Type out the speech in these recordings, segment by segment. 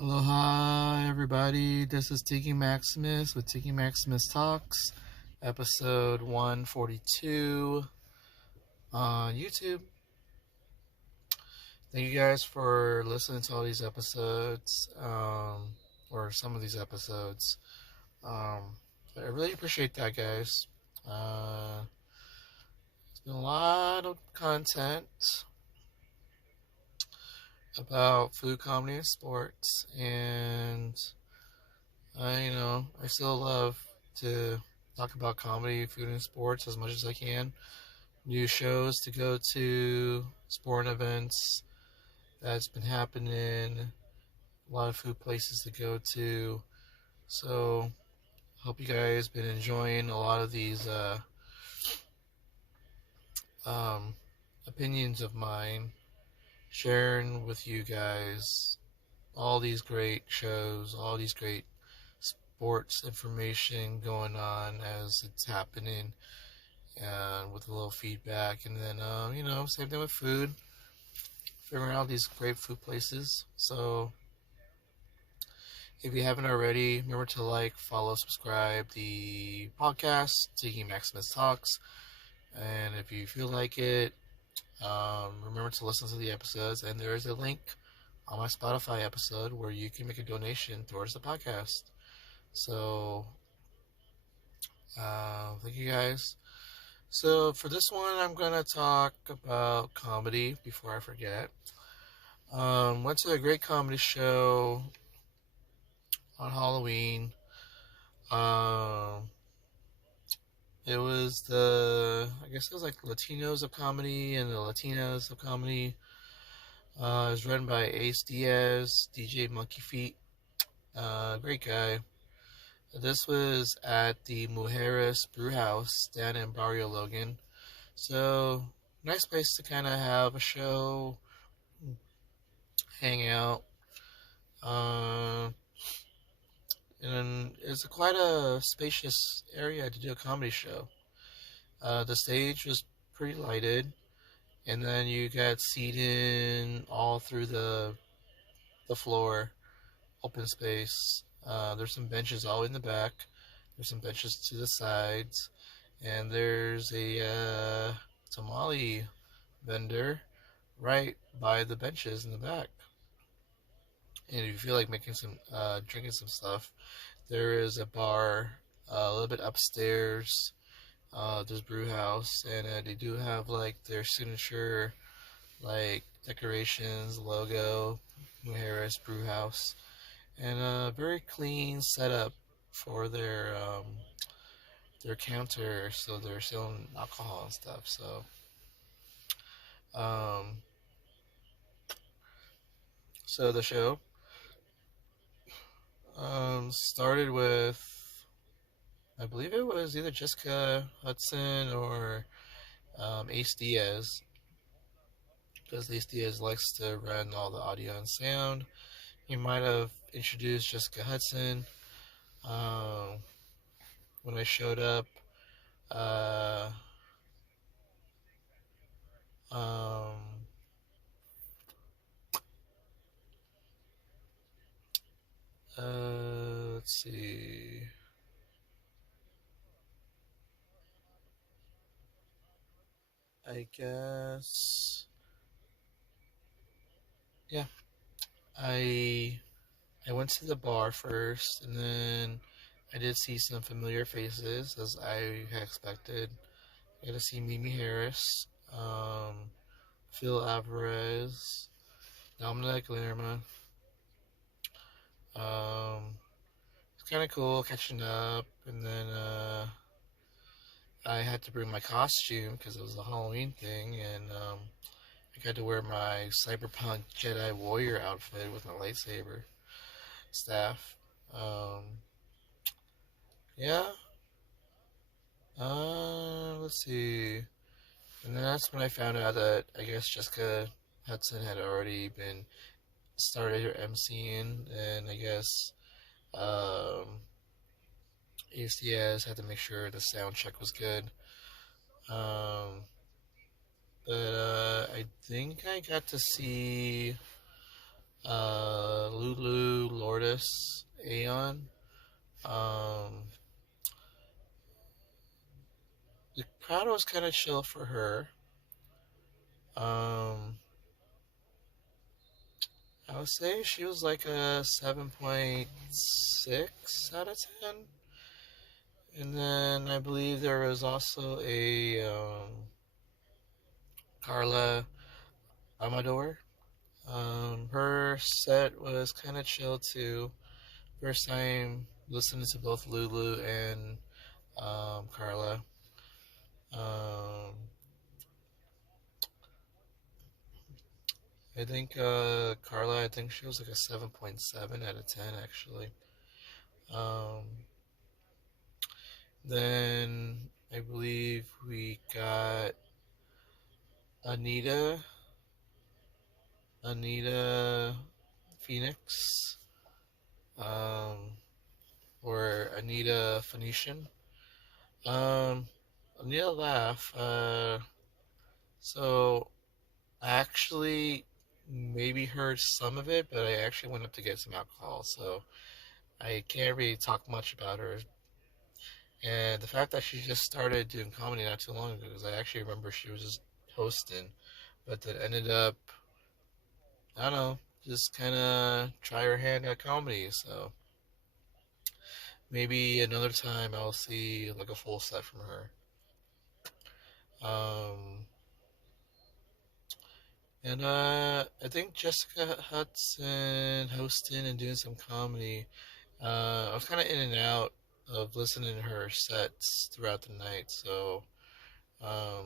Aloha, everybody. This is Tiggy Maximus with Tiggy Maximus Talks, episode 142 on YouTube. Thank you guys for listening to all these episodes, or some of these episodes. I really appreciate that, guys. It's been a lot of content about food, comedy, and sports, and I still love to talk about comedy, food, and sports as much as I can. New shows to go to, sporting events that's been happening, a lot of food places to go to. So, hope you guys been enjoying a lot of these um, opinions of mine, sharing with you guys all these great shows, all these great sports information going on as it's happening, and with a little feedback. And then, same thing with food, figuring out these great food places. So, if you haven't already, remember to like, follow, subscribe the podcast, Tiggy Maximus Talks. And if you feel like it, remember to listen to the episodes. And there is a link on my Spotify episode where you can make a donation towards the podcast. So, thank you guys. So for this one, I'm gonna talk about comedy before I forget. Went to a great comedy show on Halloween. Um, I guess it was like Latinos of comedy and the Latinas of comedy. It was run by Ace Diaz, DJ Monkey Feet. Great guy. This was at the Mujeres Brew House down in Barrio Logan. So, nice place to kind of have a show, hang out. Uh, and it's quite a spacious area to do a comedy show. The stage was pretty lighted, and then you got seating all through the floor, open space. There's some benches all in the back. There's some benches to the sides, and there's a tamale vendor right by the benches in the back. And if you feel like making some, drinking some stuff, there is a bar a little bit upstairs. There's brew house, and they do have like their signature like decorations, logo, Mujeres Brew House, and a very clean setup for their counter. So they're selling alcohol and stuff. Um, so the show started with, I believe it was either Jessica Hudson or Ace Diaz, because Ace Diaz likes to run all the audio and sound. He might have introduced Jessica Hudson um, when I showed up. Uh, um, let's see. I guess, yeah. I I went to the bar first, and then I did see some familiar faces, as I had expected. I got to see Mimi Harris, Phil Alvarez, Dominic Lerma. It's kind of cool catching up, and then I had to bring my costume because it was a Halloween thing, and I got to wear my cyberpunk Jedi warrior outfit with my lightsaber staff. Um, yeah. Let's see. And then that's when I found out that I guess Jessica Hudson had already been started her MCing, and I guess um, ACS had to make sure the sound check was good. Um, but I think I got to see Lulu, Lourdes, Aeon. Um, the crowd was kind of chill for her. Um, I would say she was like a 7.6 out of 10. And then I believe there was also a Carla Amador. Her set was kind of chill too. First time listening to both Lulu and Carla. Um, I think Carla, I think she was like a 7.7 out of 10 actually. Um, then I believe we got Anita, Anita Phoenix, um, or Anita Phoenician. Um, Anita Laugh. So I actually maybe heard some of it, but I actually went up to get some alcohol, so I can't really talk much about her. And the fact that she just started doing comedy not too long ago, because I actually remember she was just hosting, but then ended up, I don't know, just kind of try her hand at comedy. So maybe another time I'll see like a full set from her. Um, and I think Jessica Hudson hosting and doing some comedy. I was kind of in and out of listening to her sets throughout the night, so I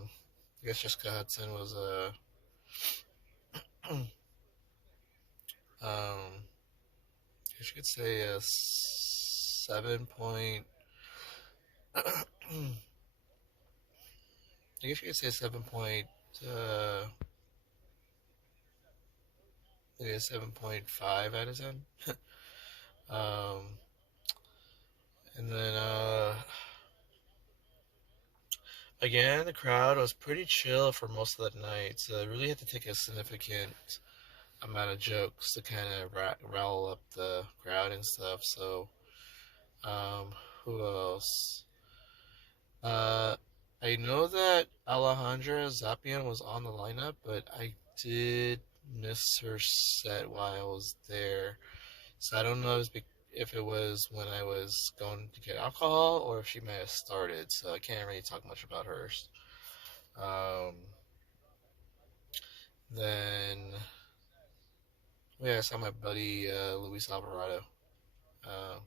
guess Jessica Hudson was a I guess you could say a 7 point. I guess you could say 7 point. Uh, Maybe a 7.5 out of 10. Um, and then again, the crowd was pretty chill for most of the night, so I really had to take a significant amount of jokes to kind of rile up the crowd and stuff. So, um, who else? Uh, I know that Alejandra Zapian was on the lineup, but I did miss her set while I was there. So I don't know if it was when I was going to get alcohol or if she may have started. So I can't really talk much about hers. Um, then, yeah, I saw my buddy Luis Alvarado. Uh,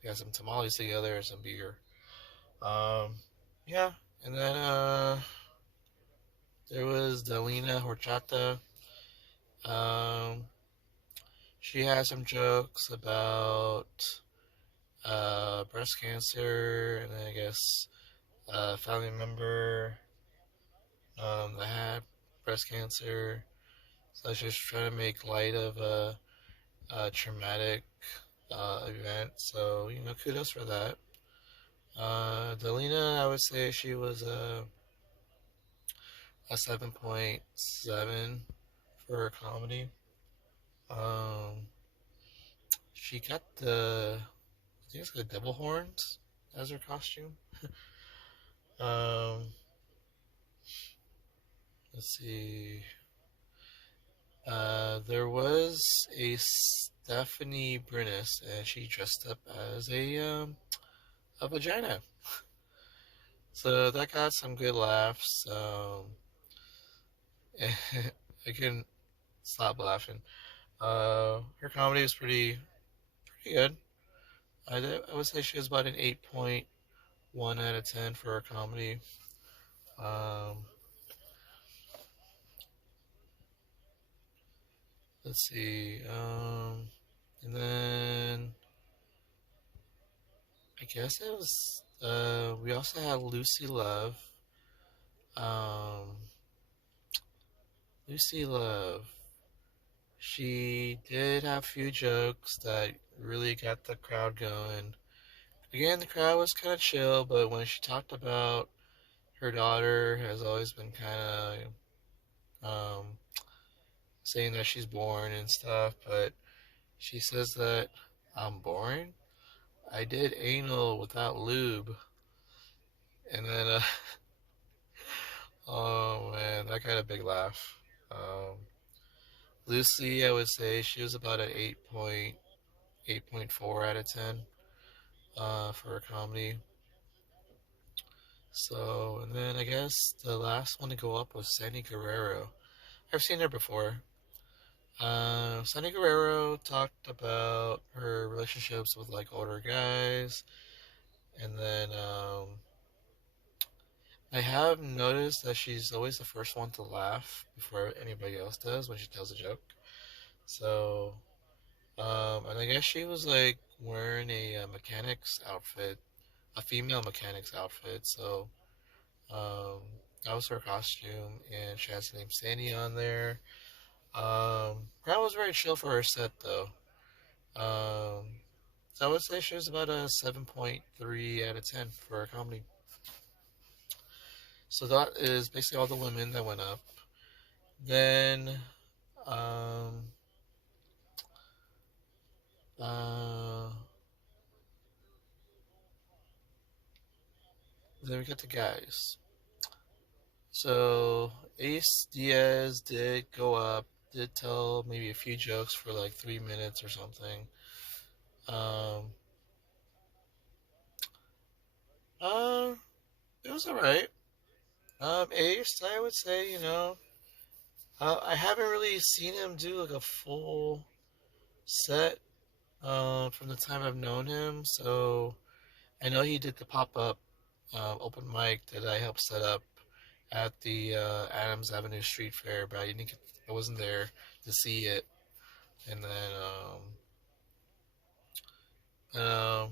we had some tamales together and some beer. Um, yeah, and then there was Delina Horchata. Um, she had some jokes about breast cancer, and then I guess a family member that had breast cancer. So she was trying to make light of a traumatic event. So, kudos for that. Delina, I would say she was a 7.7 for her comedy. Um, she got I think it's the devil horns as her costume. Um, let's see. There was a Stephanie Brinnis, and she dressed up as a vagina. So that got some good laughs. I couldn't stop laughing. Her comedy was pretty good. I would say she was about an 8.1 out of 10 for her comedy. Um, let's see. And then I guess it was. We also had Lucy Love. Um, Lucy Love. She did have a few jokes that really got the crowd going. Again, the crowd was kind of chill, but when she talked about her daughter, has always been kind of saying that she's boring and stuff, but she says that I'm boring. I did anal without lube, and then oh man, that got a big laugh. Um, Lucy, I would say she was about an 8.4 out of 10 for a comedy. So, and then I guess the last one to go up was Sandy Guerrero. I've seen her before. Sandy Guerrero talked about her relationships with like older guys, and then I have noticed that she's always the first one to laugh before anybody else does when she tells a joke. So, and I guess she was like wearing a mechanic's outfit, a female mechanic's outfit. So, um, that was her costume, and she has the name Sandy on there. That was very chill for her set, though. Um, so I would say she was about a 7.3 out of 10 for a comedy. So that is basically all the women that went up. Then, um, uh, then we get the guys. So Ace Diaz did go up, did tell maybe a few jokes for like 3 minutes or something. Um, uh, it was alright. Ace, I would say, I haven't really seen him do like a full set from the time I've known him. So I know he did the pop up open mic that I helped set up at the Adams Avenue Street Fair, but I wasn't there to see it. And then I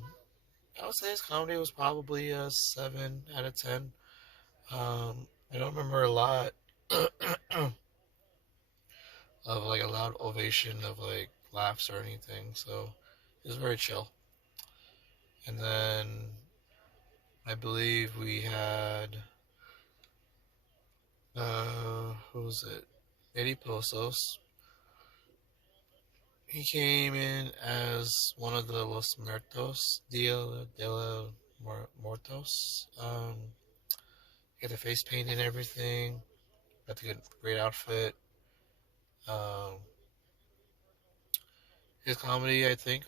would say his comedy was probably a 7 out of 10. I don't remember a lot of like a loud ovation of like laughs or anything, so it was very chill. And then I believe we had who was it? Eddie Posos. He came in as one of the Los Muertos, Dia de los Muertos. Got the face paint and everything. Got the great outfit. Um, his comedy, I think,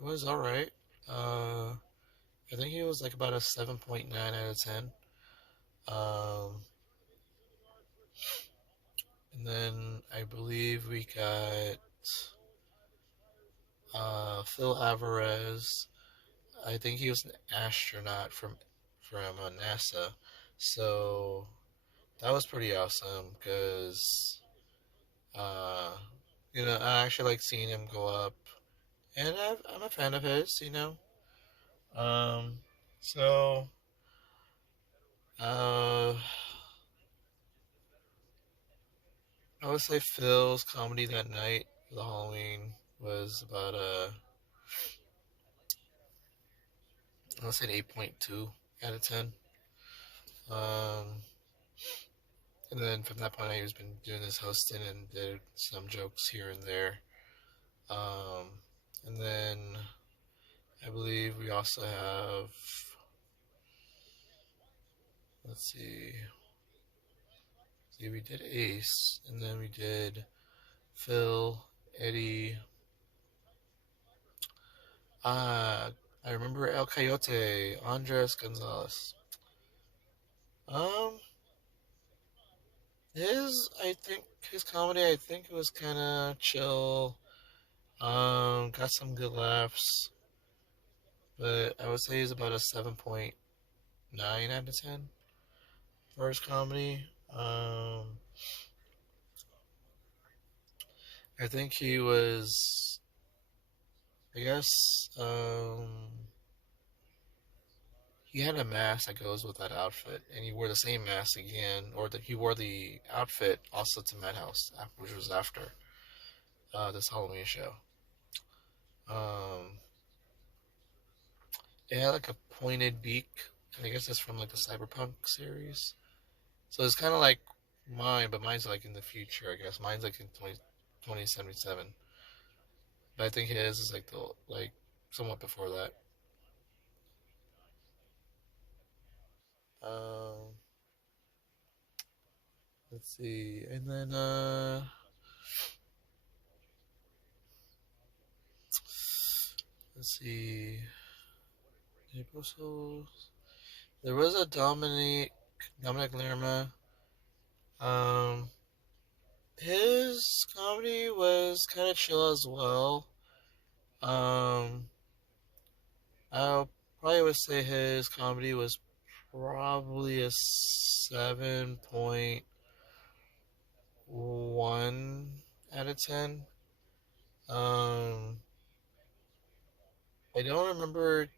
was all right. Uh, I think he was like about a 7.9 out of 10. Um, and then I believe we got Phil Alvarez. I think he was an astronaut from NASA. So that was pretty awesome because uh, I actually like seeing him go up, and I'm a fan of his. Um, so uh, I would say Phil's comedy that night for the Halloween was about I would say an 8.2 out of 10. Um, and then from that point on, he's been doing his hosting and did some jokes here and there. Um, and then I believe we also have, let's see, we did Ace, and then we did Phil, Eddie. I remember El Coyote, Andres Gonzalez. Um, I think his comedy, I think it was kind of chill. Got some good laughs, but I would say he's about a 7.9 out of 10 for his comedy. I think he was, I guess, he had a mask that goes with that outfit, and he wore the same mask again, or that he wore the outfit also to Madhouse, which was after this Halloween show. Um, it had like a pointed beak. I guess that's from like the Cyberpunk series. So it's kind of like mine, but mine's like in the future, I guess. Mine's like in 2077. But I think his is like the like somewhat before that. Um, let's see, and then let's see. April. There was a Dominic Lerma. Um, his comedy was kind of chill as well. Um, I probably would say his comedy was probably a 7.1 out of 10. Um, I don't remember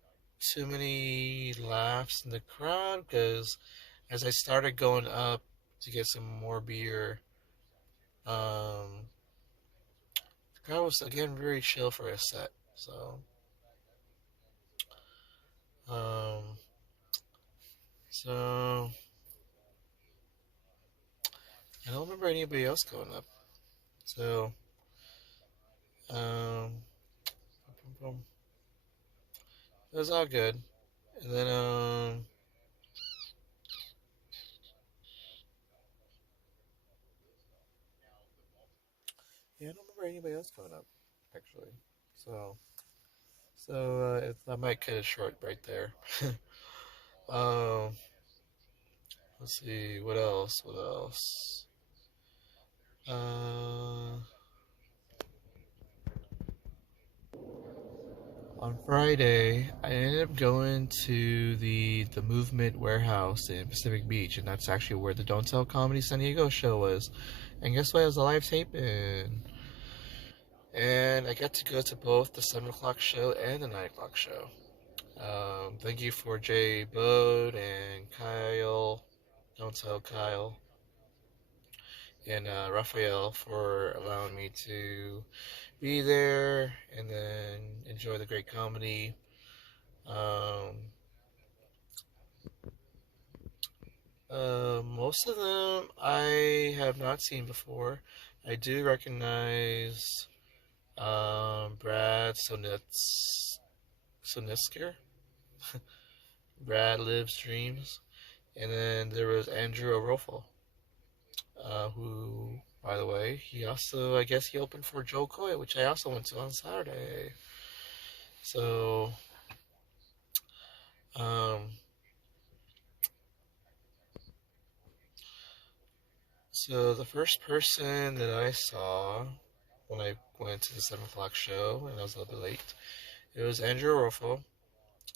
too many laughs in the crowd because as I started going up to get some more beer, um, the crowd was again very chill for a set. Um, so I don't remember anybody else going up. So, um, it was all good. And then, yeah, I don't remember anybody else going up, actually. So, I might cut it short right there. um, let's see, what else? What else? Uh, on Friday, I ended up going to the Movement Warehouse in Pacific Beach, and that's actually where the Don't Tell Comedy San Diego show was. And guess what? It was a live taping. And I got to go to both the 7 o'clock show and the 9 o'clock show. Thank you for Jay Bode and Kyle, Don't Tell Kyle, and Raphael for allowing me to be there and then enjoy the great comedy. Um, most of them I have not seen before. I do recognize Brad Sonitsker. Brad Lives Dreams. And then there was Andrew Arofo, who, by the way, he also, I guess he opened for Jo Koy, which I also went to on Saturday. So, um, so the first person that I saw when I went to the 7 o'clock show, and I was a little bit late, it was Andrew Arofo.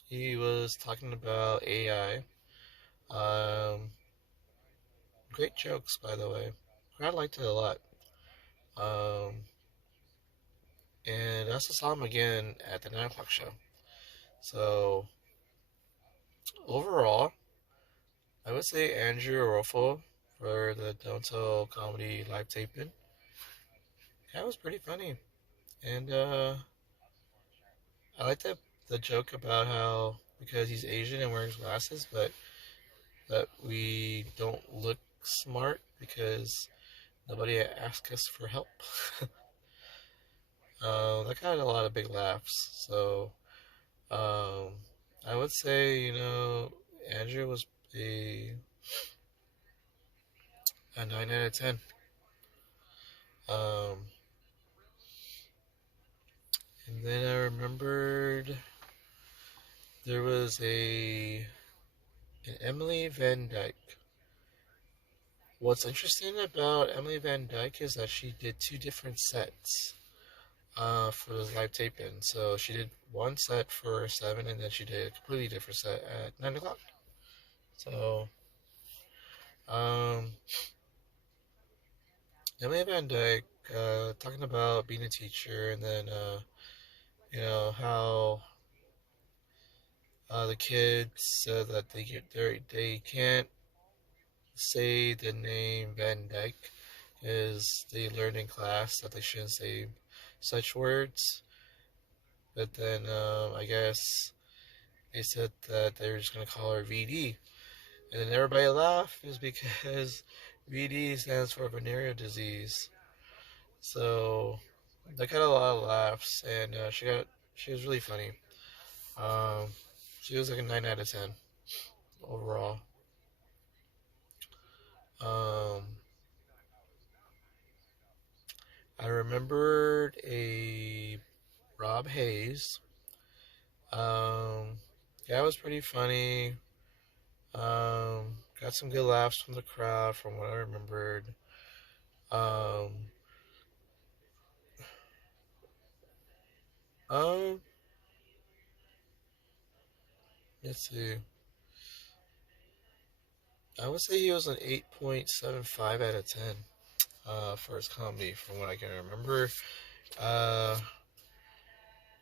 He was talking about AI. Great jokes, by the way. I liked it a lot. Um, and I also saw him again at the 9 o'clock show. So overall, I would say Andrew Ruffalo for the Downtown Comedy live taping. That was pretty funny, and I like the joke about how because he's Asian and wears glasses, but that we don't look smart because nobody asked us for help. That got a lot of big laughs. So um, I would say Andrew was a 9 out of 10. Um, and then I remembered there was an Emily Van Dyke. What's interesting about Emily Van Dyke is that she did two different sets for the live taping. So she did one set for 7, and then she did a completely different set at 9 o'clock. So um, Emily Van Dyke talking about being a teacher, and then how the kids said that they can't say the name Van Dyke is they learned in class that they shouldn't say such words. But then I guess they said that they were just gonna call her VD, and then everybody laughed is because VD stands for venereal disease. So they got a lot of laughs, and she was really funny. Um, she was like a 9 out of 10 overall. Um, I remembered a Rob Hayes. Um, that was pretty funny. Got some good laughs from the crowd, from what I remembered. Um, um, let's see. I would say he was an 8.75 out of 10 for his comedy, from what I can remember. Uh,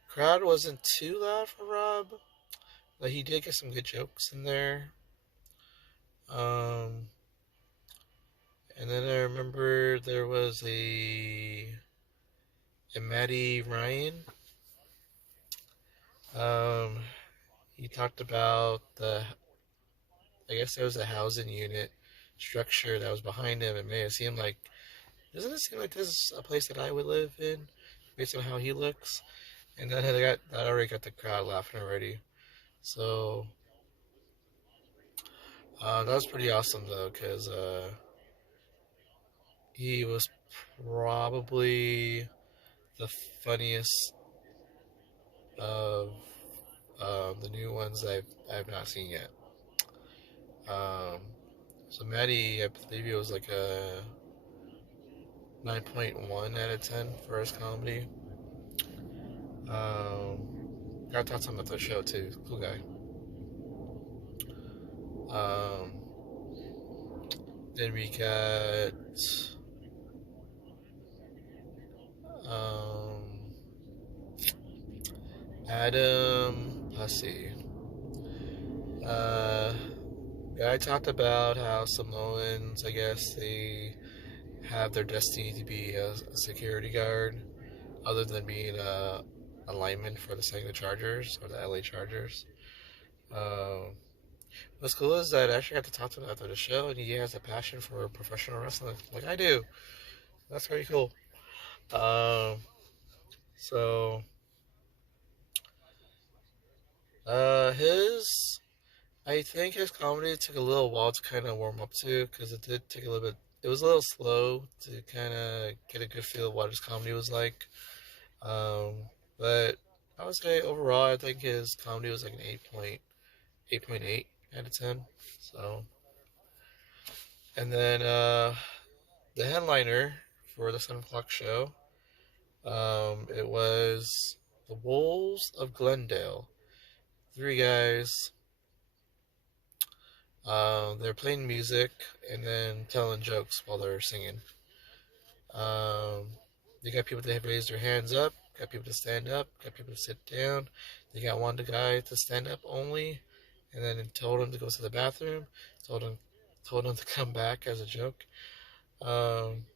crowd wasn't too loud for Rob, but he did get some good jokes in there. Um, and then I remember there was a Maddie Ryan. Um, he talked about I guess there was a housing unit structure that was behind him. It made it seem like, doesn't it seem like this is a place that I would live in, based on how he looks? And then that already got the crowd laughing already. So that was pretty awesome though, because he was probably the funniest of the new ones I've not seen yet. Um, so Maddie, I believe he was like a 9.1 out of 10 for his comedy. Got thoughts on the show too. Cool guy. Um, then we got um, Adam. Let's see. Uh, I talked about how Samoans, I guess, they have their destiny to be a security guard, other than being a lineman for the San Diego Chargers or the LA Chargers. What's cool is that I actually got to talk to him after the show, and he has a passion for professional wrestling, like I do. That's very cool. Um, so his I think his comedy took a little while to kind of warm up to, because it did take a little bit. It was a little slow to kind of get a good feel of what his comedy was like. Um, but I would say overall, I think his comedy was like an 8.8 out of 10. So, and then the headliner for the 7 o'clock show, it was the Wolves of Glendale. Three guys. They're playing music and then telling jokes while they're singing. Um, they got people that have raised their hands up, got people to stand up, got people to sit down. They got one guy to stand up only, and then told him to go to the bathroom. Told him, told him to come back as a joke. Um,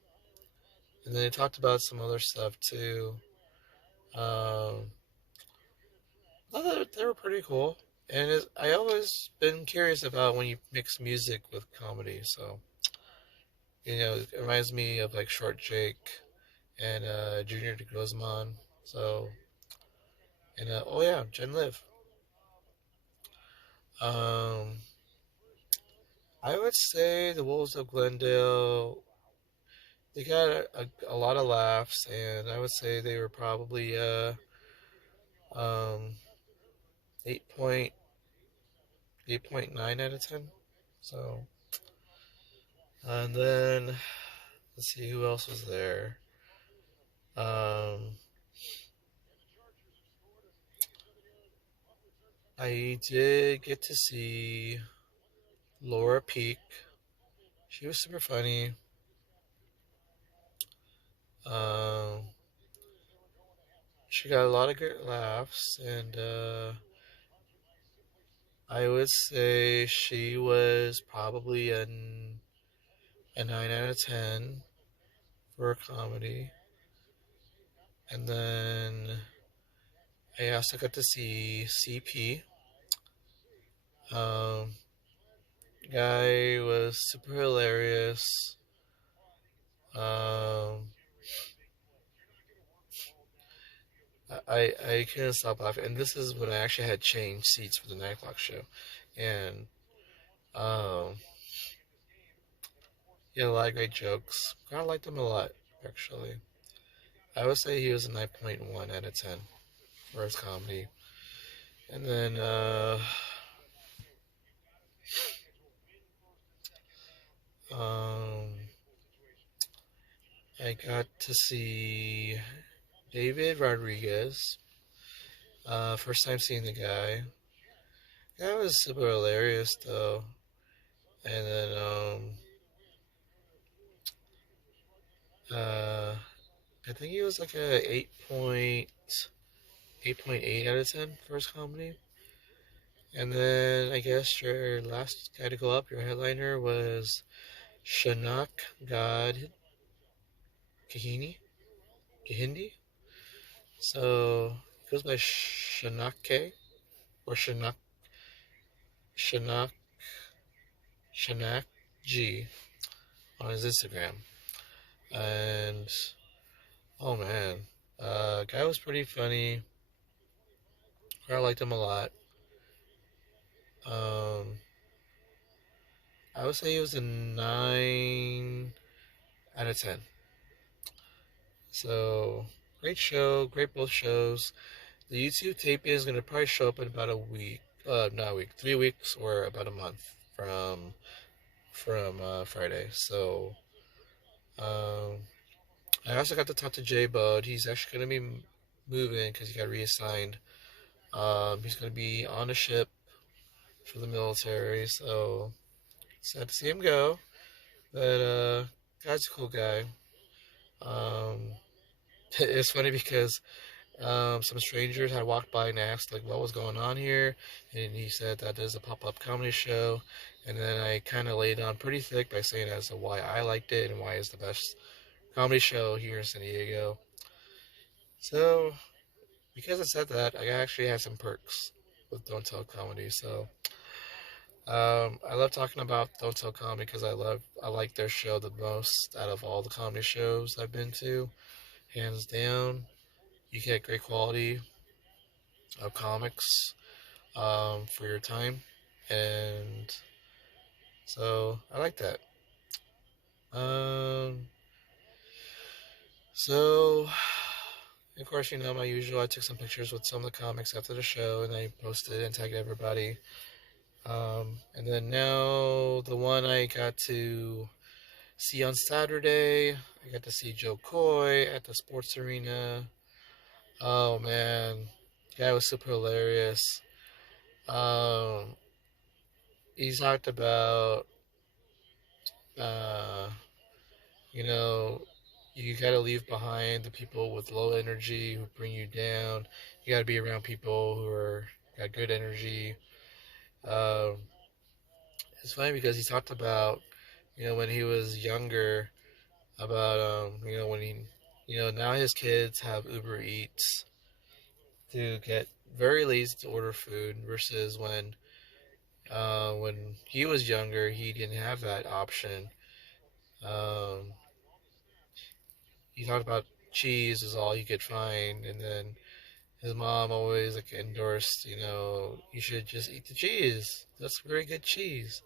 and then they talked about some other stuff too. Um, they were pretty cool. And I always been curious about when you mix music with comedy. So it reminds me of like Short Jake and Junior de Guzman. So, and oh yeah, Jen Liv. Um, I would say the Wolves of Glendale. They got a lot of laughs, and I would say they were probably um 8.9 out of 10. So, and then let's see who else was there. Um, I did get to see Laura Peak. She was super funny. Um, she got a lot of good laughs, and I would say she was probably a 9 out of 10 for a comedy. And then I also got to see CP. Um, guy was super hilarious. Um, I couldn't stop laughing, and this is when I actually had changed seats for the 9 o'clock show, and um, he had a lot of great jokes. Kind of liked him a lot, actually. I would say he was a 9.1 out of 10 for his comedy. And then um, I got to see David Rodriguez. First time seeing the guy. That was super hilarious though. And then uh, I think he was like a 8.8 out of 10 for his comedy. And then I guess your last guy to go up, your headliner was Shanak God Kahini Kahindi. So it goes by Shanake or Shanak Shanak G on his Instagram. And oh man, guy was pretty funny. I liked him a lot. Um, I would say he was a 9 out of 10. So great show, great both shows. The YouTube tape is gonna probably show up in about a week. Not a week, 3 weeks or about a month from Friday. So um, I also got to talk to Jay Bud. He's actually gonna be moving because he got reassigned. He's gonna be on a ship for the military. So sad to see him go. But guy's a cool guy. Um, it's funny because some strangers had walked by and asked like what was going on here, and he said that there's a pop-up comedy show, and then I kind of laid on pretty thick by saying as to why I liked it and why it's the best comedy show here in San Diego. So because I said that, I actually had some perks with Don't Tell Comedy. So I love talking about Don't Tell Comedy because I like their show the most out of all the comedy shows I've been to, hands down. You get great quality of comics for your time, and so I like that. Um, so of course, my usual. I took some pictures with some of the comics after the show, and I posted and tagged everybody. And then now the one I got to see on Saturday, I got to see Jo Koy at the sports arena. Oh man, guy was super hilarious. Um, he talked about, uh, you know, you gotta leave behind the people with low energy who bring you down. You gotta be around people who are got good energy. Um, it's funny because he talked about, when he was younger, about when now his kids have Uber Eats to get very lazy to order food versus when he was younger he didn't have that option. Um, he talked about cheese was all he could find, and then his mom always like endorsed, you should just eat the cheese. That's very good cheese.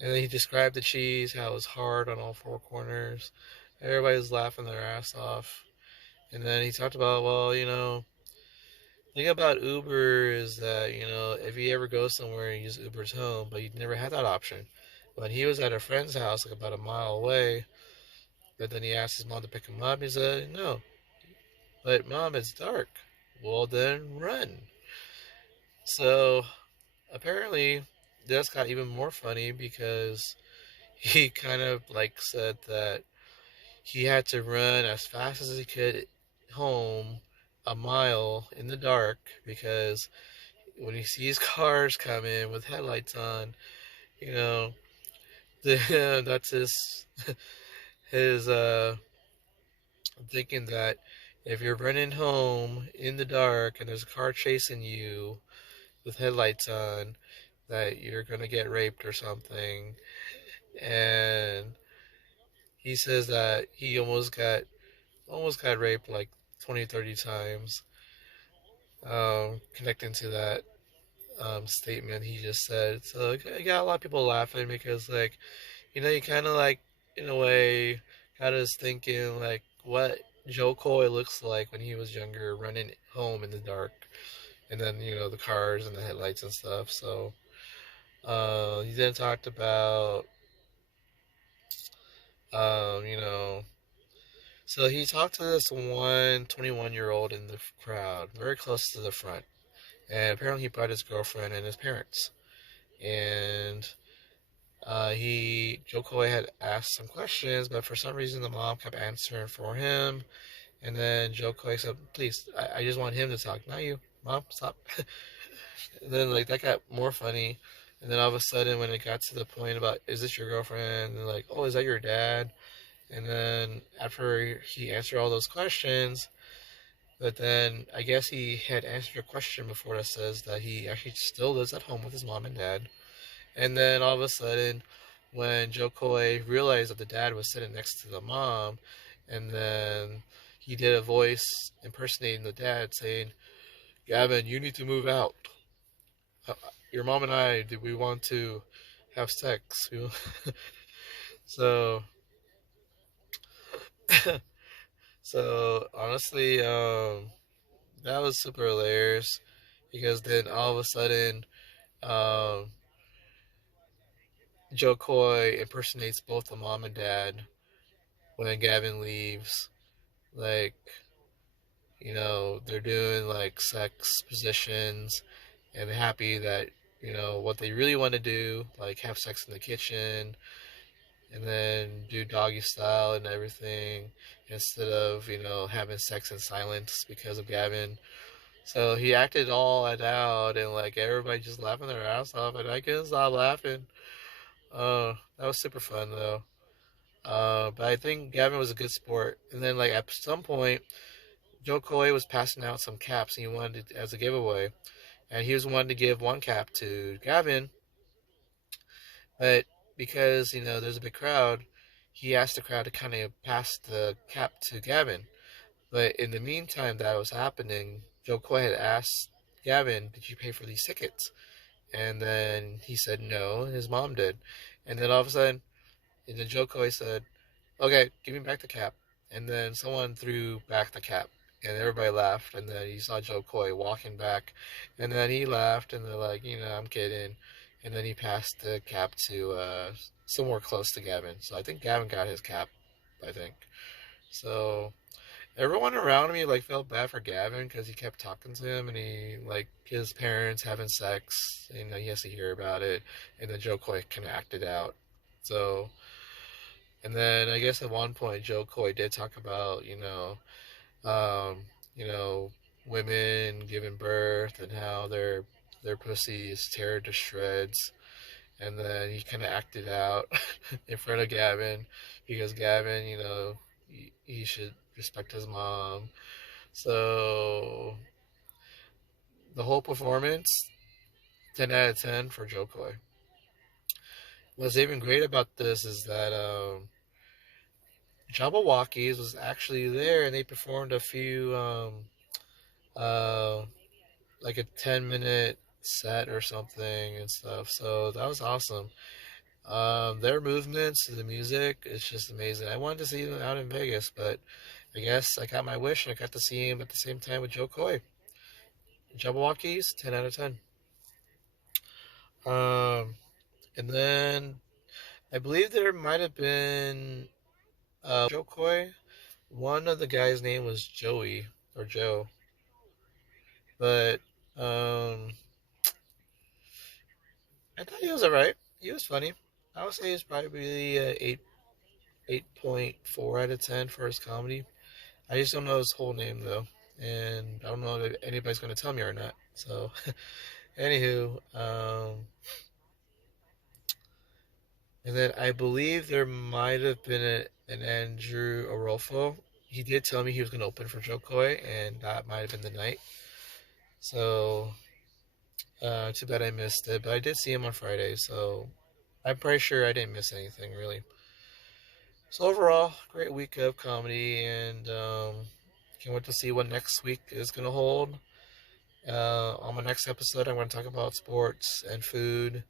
And then he described the cheese, how it was hard on all four corners. Everybody was laughing their ass off. And then he talked about, well, the thing about Uber is that, if he ever goes somewhere and uses Uber's home, but he never had that option. When he was at a friend's house, like about a mile away, but then he asked his mom to pick him up, he said, no, but mom, it's dark. Well, then run. So apparently, this got even more funny because he kind of like said that he had to run as fast as he could home a mile in the dark because when he sees cars come in with headlights on, you know, that's his thinking that if you're running home in the dark and there's a car chasing you with headlights on, that you're gonna get raped or something. And he says that he almost got raped like 20, 30 times. Connecting to that statement he just said, so it got a lot of people laughing because like you kind of like in a way got us thinking like what Jo Koy looks like when he was younger, running home in the dark, and then the cars and the headlights and stuff. So he then talked about um, you know so he talked to this one 21-year-old in the crowd, very close to the front, and apparently he brought his girlfriend and his parents. And Jo Koy had asked some questions, but for some reason the mom kept answering for him. And then Jo Koy said, "Please, I just want him to talk, not you, mom. Stop." And then like that got more funny. And then all of a sudden, when it got to the point about, "Is this your girlfriend?" and like, "Oh, is that your dad?" And then after he answered all those questions, but then I guess he had answered a question before that says that he actually still lives at home with his mom and dad. And then all of a sudden, when Jo Koy realized that the dad was sitting next to the mom, and then he did a voice impersonating the dad saying, "Gavin, you need to move out. Your mom and I, do we want to have sex?" so, so honestly, that was super hilarious because then all of a sudden, um, Jo Koy impersonates both the mom and dad when Gavin leaves. Like, they're doing like sex positions and they're happy that, what they really want to do, like have sex in the kitchen and then do doggy style and everything instead of, having sex in silence because of Gavin. So he acted all that out and like everybody just laughing their ass off and I couldn't stop laughing. That was super fun though. But I think Gavin was a good sport. And then like at some point, Jo Koy was passing out some caps and he wanted it as a giveaway. And he was wanting to give one cap to Gavin, but because, there's a big crowd, he asked the crowd to kind of pass the cap to Gavin. But in the meantime that was happening, Jo Koy had asked Gavin, "Did you pay for these tickets?" And then he said no, and his mom did. And then all of a sudden, and then Jo Koy said, "Okay, give me back the cap." And then someone threw back the cap, and everybody laughed. And then you saw Jo Koy walking back, and then he laughed, and they're like, "I'm kidding." And then he passed the cap to somewhere close to Gavin. So I think Gavin got his cap, I think. So everyone around me like felt bad for Gavin because he kept talking to him, and he like his parents having sex. He has to hear about it, and then Jo Koy kind of acted out. So and then I guess at one point Jo Koy did talk about, um, you know, women giving birth and how their pussy is teared to shreds. And then he kind of acted out in front of Gavin because Gavin, he should respect his mom. So the whole performance, 10 out of 10 for Jo Koy. What's even great about this is that Jabberwockies was actually there and they performed a few uh like a 10-minute set or something and stuff. So that was awesome. Their movements, the music, it's just amazing. I wanted to see them out in Vegas, but I guess I got my wish and I got to see him at the same time with Jo Koy. Jabberwockies, 10 out of 10. Um, and then I believe there might have been Jo Koy. One of the guys' name was Joey or Joe, but um, I thought he was alright. He was funny. I would say he's probably 8.4 out of 10 for his comedy. I just don't know his whole name though, and I don't know if anybody's gonna tell me or not. So, anywho, and then I believe there might have been an Andrew Arolfo. He did tell me he was gonna open for Jo Koy, and that might have been the night. So, too bad I missed it, but I did see him on Friday, so I'm pretty sure I didn't miss anything really. So overall, great week of comedy, and can't wait to see what next week is gonna hold. On my next episode, I'm going to talk about sports and food,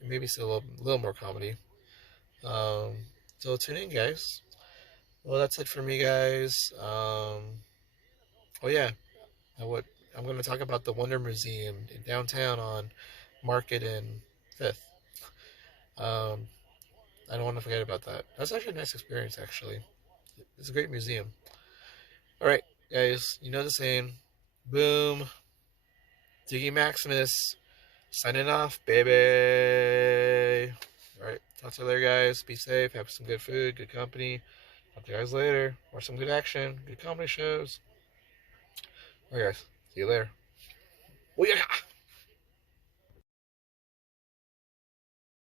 and maybe see a little more comedy. Um, so tune in, guys. Well, that's it for me, guys. Oh yeah, I would. I'm going to talk about the Wonder Museum in downtown on Market and Fifth. Um, I don't want to forget about that. That's actually a nice experience. Actually, it's a great museum. All right, guys, you know the saying. Boom. Tiggy Maximus. Signing off, baby. All right, talk to you later, guys. Be safe. Have some good food, good company. Talk to you guys later. Watch some good action, good comedy shows. All right, guys. See you later. Oh yeah.